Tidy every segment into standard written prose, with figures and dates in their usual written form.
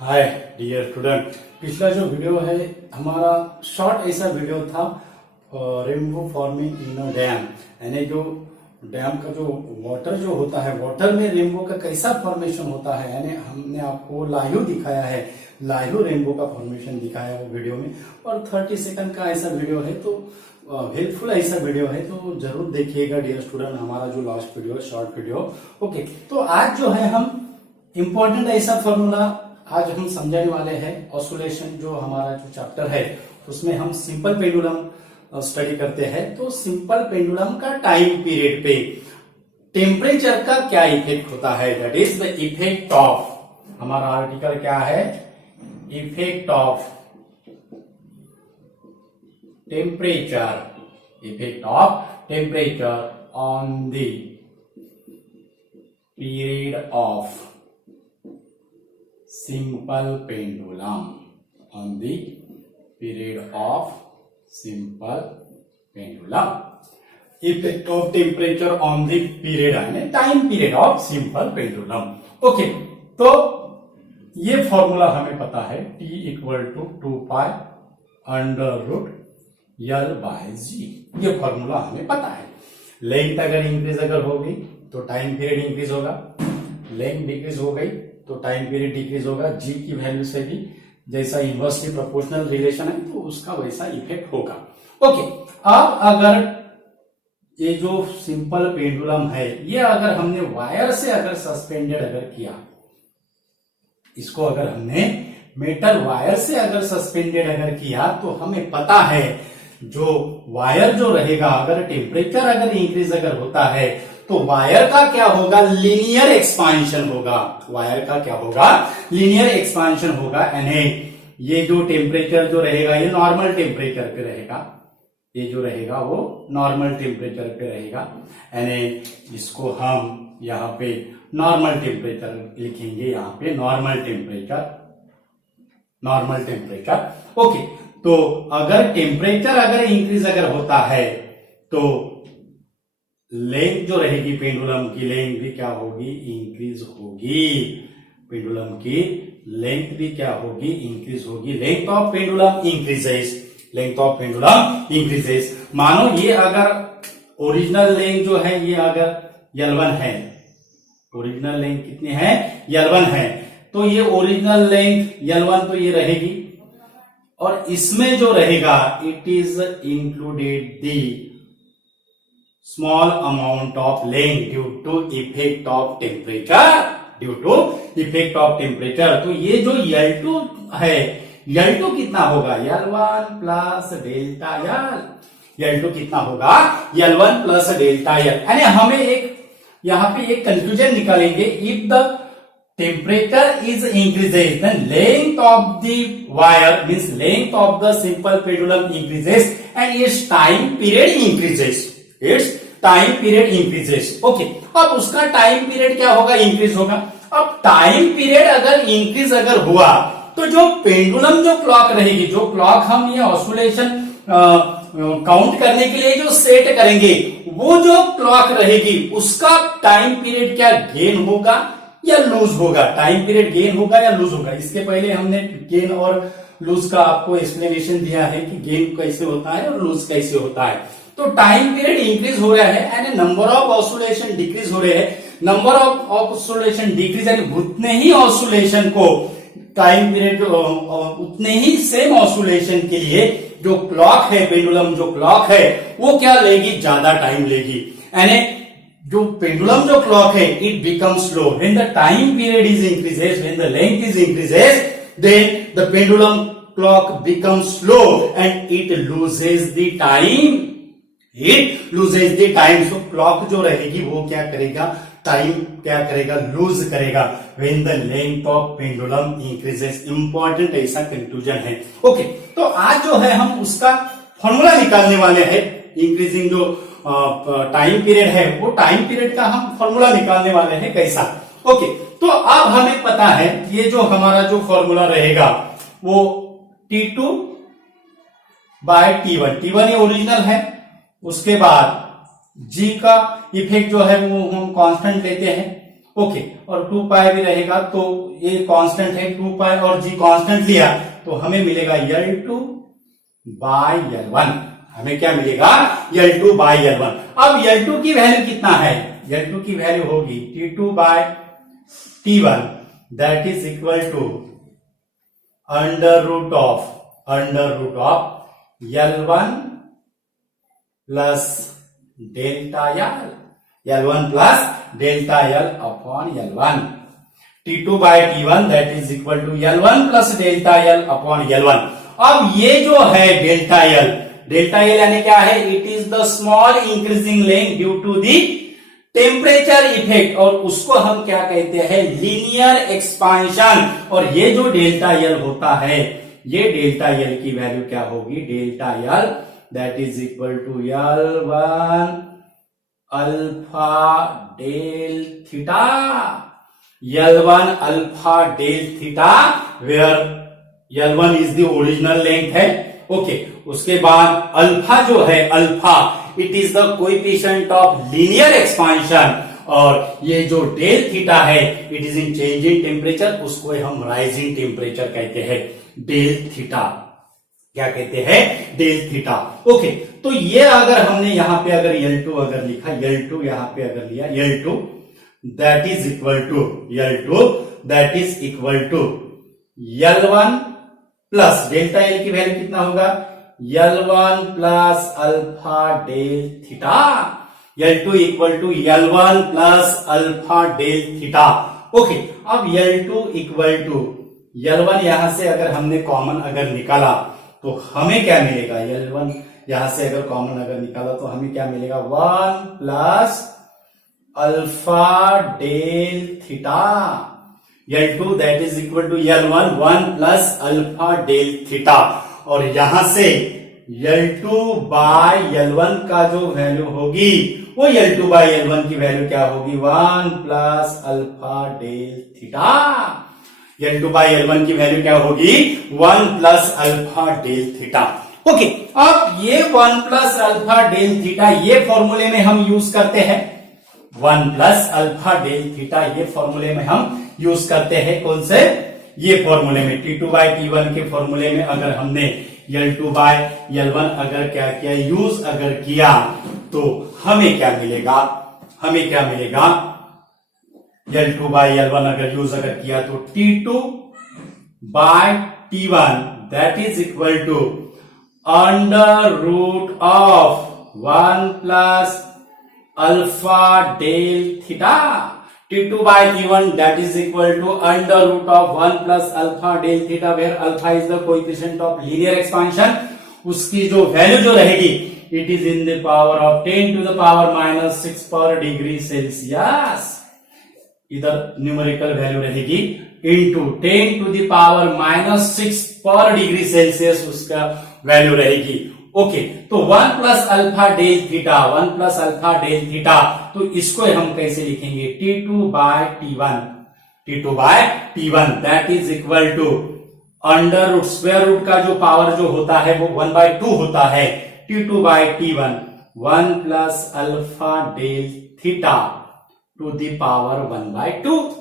Hi dear student. पिछला जो video है हमारा शॉर्ट ऐसा वीडियो था रेनबो फॉर्मिंग इन अ डैम, यानी जो डैम का जो वाटर जो होता है, वाटर में रेनबो का कैसा फॉर्मेशन होता है, यानी हमने आपको लाइव दिखाया है, लाइव रेनबो का फॉर्मेशन दिखाया वो वीडियो में। और 30 सेकंड का ऐसा वीडियो है, तो हेल्पफुल ऐसा वीडियो है, तो जरूर देखिएगा डियर स्टूडेंट हमारा जो last video short video. Okay, तो आज जो है हम इम्पोर्टेंट ऐसा फॉर्मूला आज हम समझाने वाले हैं। ऑसिलेशन जो हमारा जो चैप्टर है उसमें हम सिंपल पेंडुलम स्टडी करते हैं। तो सिंपल पेंडुलम का टाइम पीरियड पे टेम्परेचर का क्या इफेक्ट होता है, that is the effect of, हमारा आर्टिकल क्या है, effect of temperature, effect of temperature on the period of simple pendulum, on the period of simple pendulum, effect of temperature on the period and time period of simple pendulum। Okay, तो ये formula हमें पता है, T equal to 2 pi under root L by g, ये formula हमें पता है। Length अगर इंक्रीज अगर होगी तो टाइम पीरियड इंक्रीज होगा, लेंथ डिक्रीज हो गई तो टाइम पीरियड डिक्रीज होगा। जी की वैल्यू से भी जैसा इनवर्सली प्रोपोर्शनल रिलेशन है तो उसका वैसा इफेक्ट होगा। ओके, अब अगर ये जो सिंपल पेंडुलम है ये अगर हमने वायर से अगर सस्पेंडेड अगर किया, इसको अगर हमने मेटल वायर से अगर सस्पेंडेड अगर किया तो हमें पता है जो वायर जो रहेगा, अगर टेम्परेचर अगर इंक्रीज अगर होता है तो वायर का क्या होगा, लीनियर एक्सपांशन होगा। वायर का क्या होगा, लीनियर एक्सपांशन होगा। यानी ये जो टेम्परेचर जो रहेगा ये नॉर्मल टेम्परेचर पे रहेगा, ये जो रहेगा वो नॉर्मल टेम्परेचर पे रहेगा। यानी इसको हम यहाँ पे नॉर्मल टेम्परेचर लिखेंगे, यहाँ पे normal temperature, normal temperature. Okay, तो अगर टेम्परेचर अगर इंक्रीज अगर होता है तो लेंथ जो रहेगी पेंडुलम की लेंथ भी क्या होगी, इंक्रीज होगी। पेंडुलम की लेंथ भी क्या होगी, इंक्रीज होगी। Length of pendulum increases, length of pendulum increases. मानो ये अगर ओरिजिनल लेंथ जो है ये अगर L1 है, ओरिजिनल लेंथ कितनी है, L1 है, तो ये ओरिजिनल लेंथ L1 तो ये रहेगी, और इसमें जो रहेगा it is included the small amount of length due to effect of temperature, due to effect of temperature। तो ये जो L2 है, L2 कितना होगा, L1 plus delta L। L2 कितना होगा, L1 प्लस डेल्टा L। यानी हमें एक यहाँ पे एक कंफ्यूजन निकालेंगे, if the temperature is increases then length of the wire means length of the simple pendulum increases and its time period increases, its time period increases. Okay, अब उसका time period क्या होगा, इंक्रीज होगा। अब time period अगर increase अगर हुआ तो जो पेंडुलम जो क्लॉक रहेगी, जो क्लॉक हम ये ऑसिलेशन काउंट करने के लिए जो सेट करेंगे, वो जो क्लॉक रहेगी उसका टाइम पीरियड क्या गेन होगा या लूज होगा, टाइम पीरियड गेन होगा या लूज होगा। इसके पहले हमने गेन और लूज का आपको एक्सप्लेनेशन दिया है कि गेन कैसे होता है और लूज कैसे होता है। तो टाइम पीरियड इंक्रीज हो रहा है and number of oscillation decrease हो रहे हैं। नंबर ऑफ ऑसिलेशन डिक्रीज यानी उतने ही ऑसिलेशन को टाइम पीरियड, उतने ही सेम ऑसिलेशन के लिए जो क्लॉक है, पेंडुलम जो क्लॉक है वो क्या लेगी, ज्यादा टाइम लेगी। यानी जो पेंडुलम जो क्लॉक है it becomes slow when the time period is increases, when the length is increases then the pendulum clock becomes slow and it loses the time, it loses the time. So clock जो रहेगी वो क्या करेगा, time क्या करेगा, loose करेगा when the length of pendulum increases. Important ऐसा conclusion है। ओके, तो आज जो है हम उसका फॉर्मूला निकालने वाले हैं। इंक्रीजिंग जो टाइम पीरियड है वो टाइम पीरियड का हम फॉर्मूला निकालने वाले हैं कैसा। ओके, तो अब हमें पता है ये जो हमारा जो फॉर्मूला रहेगा वो T2 बाय T1, T1 ये ओरिजिनल है, उसके बाद G का इफेक्ट जो है वो हम कांस्टेंट लेते हैं। ओके, और 2 पाई भी रहेगा, तो ये कांस्टेंट है 2 पाई और जी कांस्टेंट लिया तो हमें मिलेगा L2 बाय L1। हमें क्या मिलेगा? L2 by L1। अब L2 की वैल्यू कितना है? L2 की वैल्यू होगी T2 by T1 that is equal to under root of L1 plus delta L1 plus delta L upon L1। T2 by T1 that is equal to L1 plus delta L upon L1। अब ये जो है delta L यानी क्या है? It is the small increasing length due to the temperature effect, और उसको हम क्या कहते हैं? Linear expansion. और ये जो डेल्टा L होता है, ये डेल्टा L की वैल्यू क्या होगी? Delta L that is equal to L1 alpha del theta, L1 alpha del theta, where L1 is the original length है। ओके, उसके बाद अल्फा जो है, alpha it is the coefficient of linear expansion, और ये जो डेल थीटा है it is in change in temperature, उसको हम राइजिंग टेम्परेचर कहते हैं, डेल थीटा। क्या कहते हैं? Del theta. ओके, तो ये अगर हमने यहां पे अगर L2 अगर लिखा, L2 यहां पे अगर लिया, L2 that is equal to L1 plus delta L की वैल्यू कितना होगा? L1 plus alpha del theta, L2 equal to L1 plus alpha del theta. Okay, अब L2 इक्वल टू L1 यहां से अगर हमने कॉमन अगर निकाला तो हमें क्या मिलेगा? L1 यहां से अगर कॉमन अगर निकाला तो हमें क्या मिलेगा? 1 plus alpha del theta, L2 that is equal to L1 1 plus alpha del theta, और यहां से L2 बाय L1 का जो वैल्यू होगी वो L2 बाय L1 की वैल्यू क्या होगी? 1 plus alpha del theta. L2 by L1 की वैल्यू क्या होगी? 1 plus alpha del theta. Okay, अब ये 1 प्लस अल्फा डेल थीटा ये फॉर्मूले में हम यूज करते हैं, 1 प्लस अल्फा डेल थीटा ये फॉर्मूले में हम यूज करते हैं। कौन से? ये फॉर्मूले में T2 बाय T1 के फॉर्मूले में अगर हमने L2 बाय L1 अगर क्या किया, यूज अगर किया, तो हमें क्या मिलेगा? L2 बाय L1 अगर यूज अगर किया तो T2 by T1 that is equal to under root of 1 plus alpha del theta, T2 by T1 that is equal to under root of 1 plus alpha del theta, where alpha is the coefficient of linear expansion। उसकी जो value जो रहेगी it is in the power of 10 to the power minus 6 per degree Celsius। इधर numerical value रहेगी into 10 to the power minus 6 per degree Celsius उसका value रहेगी। Okay, तो 1 plus alpha del theta, तो इसको हम कैसे लिखेंगे? T2 by T1 that is equal to under root, square root का जो पावर जो होता है वो 1/2 होता है, T2 by T1 1 plus alpha del theta to the power 1/2,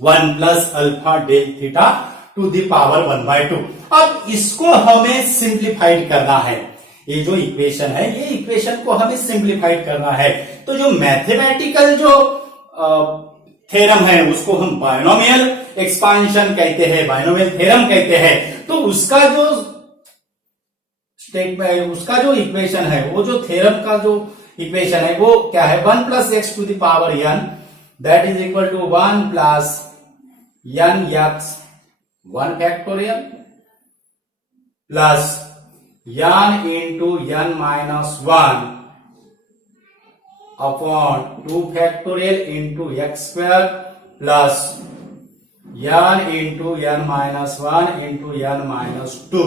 1 plus alpha del theta to the power 1/2। अब इसको हमें सिंप्लीफाइड करना है, ये जो इक्वेशन है ये इक्वेशन को हमें सिंप्लीफाइड करना है। तो जो मैथमेटिकल जो थ्योरम है उसको हम बायनोमियल एक्सपांशन कहते हैं, बायनोमियल थ्योरम कहते हैं। तो उसका जो स्टेटमेंट, उसका जो इक्वेशन है, वो जो थ्योरम का जो इक्वेशन है वो क्या है? 1 plus x to the power n that is equal to 1 plus n x 1 factorial plus n into n minus 1 upon 2 factorial into x square plus n into n minus 1 into n minus 2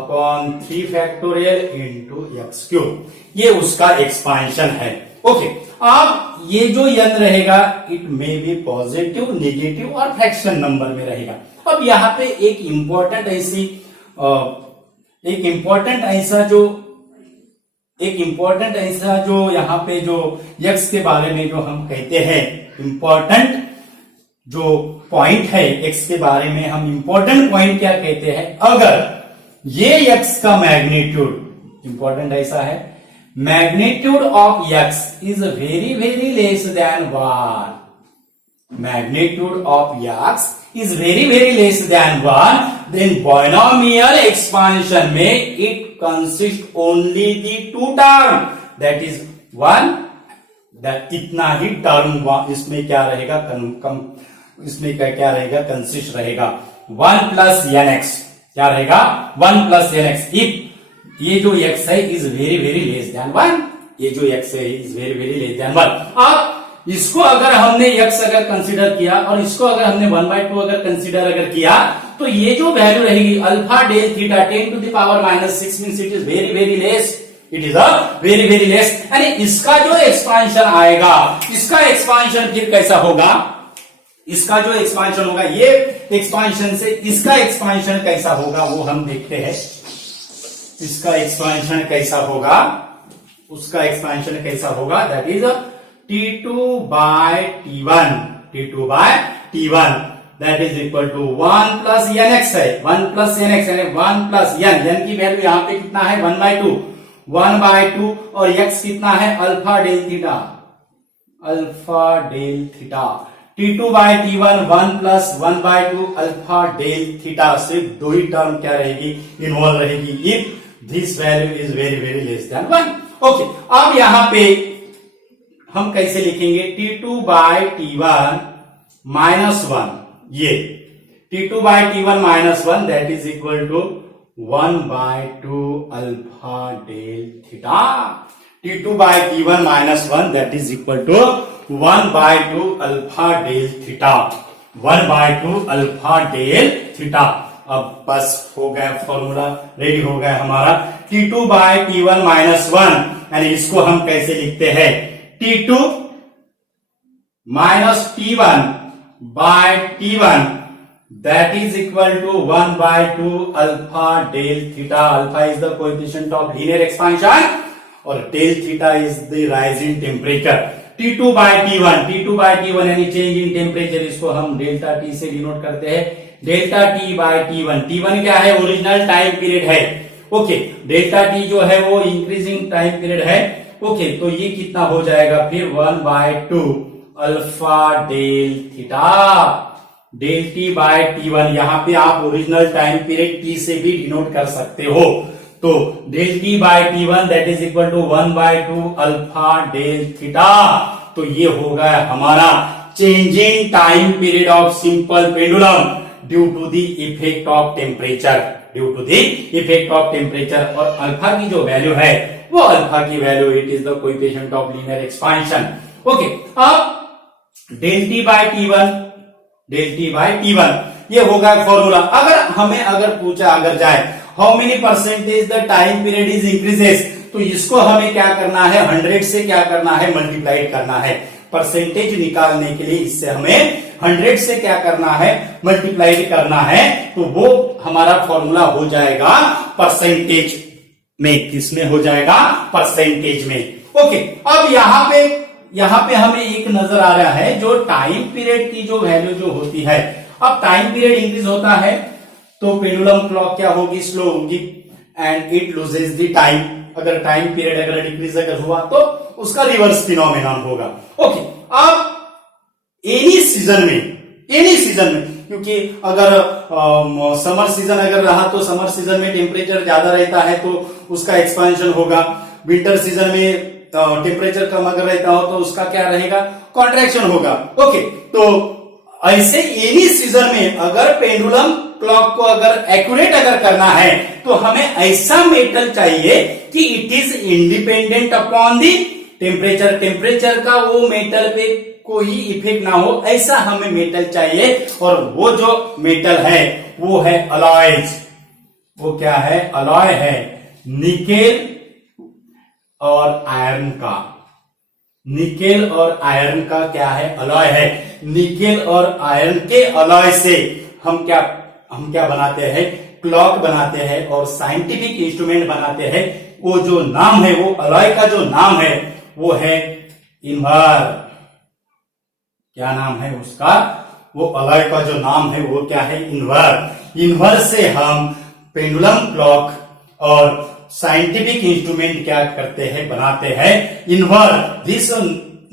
upon 3 factorial into x cube। ये उसका expansion है। Okay, अब ये जो n रहेगा it may be positive, negative और fraction number में रहेगा। अब यहाँ पे एक इंपॉर्टेंट ऐसा जो एक इंपॉर्टेंट ऐसा जो यहाँ पे जो x के बारे में जो हम कहते हैं, इंपॉर्टेंट जो पॉइंट है x के बारे में, हम इंपॉर्टेंट पॉइंट क्या कहते हैं, अगर ये x का मैग्नीट्यूड, इंपॉर्टेंट ऐसा है, magnitude of x is very very less then 1, magnitude of x is very very less than 1, then binomial expansion में it consists only the two term, that is 1, that इतना ही term इसमें क्या रहेगा, इसमें क्या रहेगा, कंसिस्ट रहेगा 1 प्लस nx, क्या रहेगा 1 प्लस nx, इफ ये जो x है is very very less then 1, ये जो x है is very very less then 1। अब इसको अगर हमने x अगर कंसीडर किया और इसको अगर हमने 1/2 अगर कंसीडर अगर किया, तो ये जो वैल्यू रहेगी alpha del theta 10 to the power -6 means it is very very less, it is a very very less. यानी इसका जो एक्सपांशन आएगा, इसका एक्सपांशन फिर कैसा होगा, इसका जो एक्सपांशन होगा, ये एक्सपांशन से इसका एक्सपांशन कैसा होगा वो हम देखते हैं। इसका एक्सपांशन कैसा होगा, उसका एक्सपांशन कैसा होगा, that is T2 by T1, T2 by T1 that is equal to 1 plus nx है, 1 plus nx यानी 1 plus n की वैल्यू यहाँ पे कितना है 1/2, 1/2 और x कितना है alpha del theta, alpha del theta, T2 by T1 1 plus 1/2 alpha del theta, सिर्फ दो ही टर्म क्या रहेगी, इन्वॉल्व रहेगी, if this value is very very less then 1। Okay, अब यहाँ पे हम कैसे लिखेंगे, T2 by T1 -1, ये T2 by T1 -1 that is equal to 1/2 alpha del theta, T2 by T1 -1 that is equal to 1/2 alpha del theta, 1/2 alpha del theta. अब बस हो गया, फॉर्मूला रेडी हो गया हमारा, T2 by T1 -1, यानी इसको हम कैसे लिखते हैं, T2 minus T1 by T1 that is equal to 1/2 alpha del theta. Alpha is the coefficient of linear expansion और del theta is the rise in temperature. T2 by T1, T2 by T1 यानी change in temperature, इसको हम delta T से denote करते हैं, delta T by T1। T1 क्या है, original time period है, ओके, डेल्टा T जो है वो इंक्रीजिंग टाइम पीरियड है, ओके, तो ये कितना हो जाएगा फिर 1/2 alpha del theta, del T by T1, यहां पे आप ओरिजिनल टाइम पीरियड T से भी डिनोट कर सकते हो, तो del T by T1 that is equal to 1/2 alpha del theta. तो ये होगा हमारा changing time period of simple pendulum due to the effect of temperature, due to the effect of temperature. और अल्फा की जो वैल्यू है वो alpha की value, it is the coefficient of linear expansion. Okay, अब del T by T1, del T by T1 ये होगा formula. अगर हमें अगर पूछा अगर जाए how many percentage the time period is increases, तो इसको हमें क्या करना है, 100 से क्या करना है, मल्टीप्लाइड करना है। परसेंटेज निकालने के लिए इससे हमें 100 से क्या करना है, मल्टीप्लाइड करना है, तो वो हमारा फॉर्मूला हो जाएगा परसेंटेज में, किसमें हो जाएगा, परसेंटेज में। ओके, अब यहाँ पे हमें एक नजर आ रहा है जो टाइम पीरियड की जो वैल्यू जो होती है, अब टाइम पीरियड इंक्रीज होता है तो पेंडुलम क्लॉक क्या होगी, स्लो होगी and it loses the time. अगर टाइम पीरियड अगर डिक्रीज अगर हुआ तो उसका रिवर्स फिनोमेनन होगा। ओके, अब एनी सीजन में क्योंकि अगर समर सीजन अगर रहा तो समर सीजन में टेम्परेचर ज्यादा रहता है तो उसका एक्सपेंशन होगा, विंटर सीजन में टेम्परेचर कम अगर रहता हो तो उसका क्या रहेगा, कॉन्ट्रैक्शन होगा। ओके, तो ऐसे एनी सीजन में अगर पेंडुलम क्लॉक को अगर एक्यूरेट अगर करना है तो हमें ऐसा मेटल चाहिए कि it is independent upon the temperature, temperature का वो मेटल पे कोई इफेक्ट ना हो, ऐसा हमें मेटल चाहिए। और वो जो मेटल है वो है अलॉयज, वो क्या है, अलॉय है निकेल और आयरन का, निकेल और आयरन का क्या है, अलॉय है। निकेल और आयरन के अलॉय से हम क्या बनाते हैं, क्लॉक बनाते हैं और साइंटिफिक इंस्ट्रूमेंट बनाते हैं। वो जो नाम है, वो अलॉय का जो नाम है वो है इन्वर। क्या नाम है उसका? वो अलॉय का जो नाम है वो क्या है? इन्वर। इन्वर से हम पेंडुलम क्लॉक और साइंटिफिक इंस्ट्रूमेंट क्या करते हैं? बनाते हैं Invar. This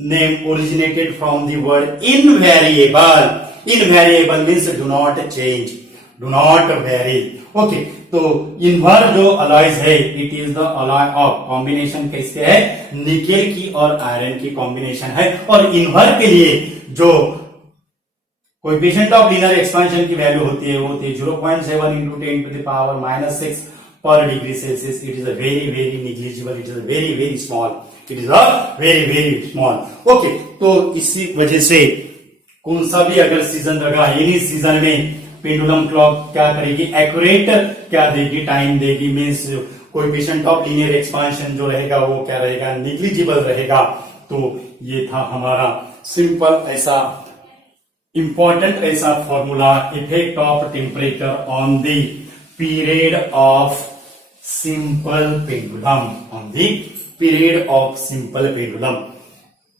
name originated from the word invariable. Invariable means do not change, do not vary. Okay, तो इन्वर जो अलॉयज है, it is the alloy of combination किसके है? निकेल की और आयरन की कॉम्बिनेशन है। और इन्वर के लिए जो कोएफिशिएंट ऑफ लीनियर एक्सपेंशन की वैल्यू होती है वो होती है 0.7 इंटू 10 टू द पावर -6 पर degree Celsius. It is a very very negligible, it is a very very small, it is a very very small. Okay, तो इसी वजह से कौन सा भी अगर सीजन रहा, एनी सीजन में पेंडुलम क्लॉक क्या करेगी? एक्यूरेट क्या देगी? टाइम देगी। Means coefficient of linear expansion जो रहेगा वो क्या रहेगा? निग्लिजिबल रहेगा। तो ये था हमारा सिंपल ऐसा इंपॉर्टेंट ऐसा formula, effect of temperature on the period of simple pendulum, on the period of simple pendulum.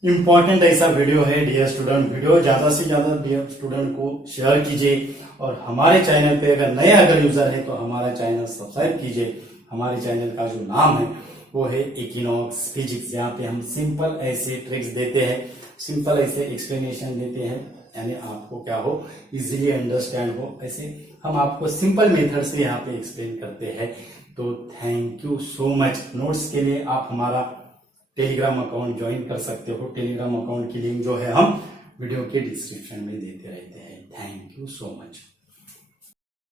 Important ऐसा वीडियो है डियर स्टूडेंट। वीडियो ज्यादा से ज्यादा डियर स्टूडेंट को शेयर कीजिए और हमारे चैनल पे अगर नए अगर यूजर है तो हमारा चैनल सब्सक्राइब कीजिए। हमारे चैनल का जो नाम है वो है इक्विनॉक्स फिजिक्स। यहाँ पे हम सिंपल ऐसे ट्रिक्स देते हैं, सिंपल ऐसे एक्सप्लेनेशन देते हैं, यानी आपको क्या हो, इजीली अंडरस्टैंड हो, ऐसे हम आपको सिंपल मेथड से यहाँ पे एक्सप्लेन करते हैं। तो thank you so much. Notes के लिए आप हमारा टेलीग्राम अकाउंट ज्वाइन कर सकते हो। टेलीग्राम अकाउंट की लिंक जो है हम वीडियो के डिस्क्रिप्शन में देते रहते हैं। Thank you so much.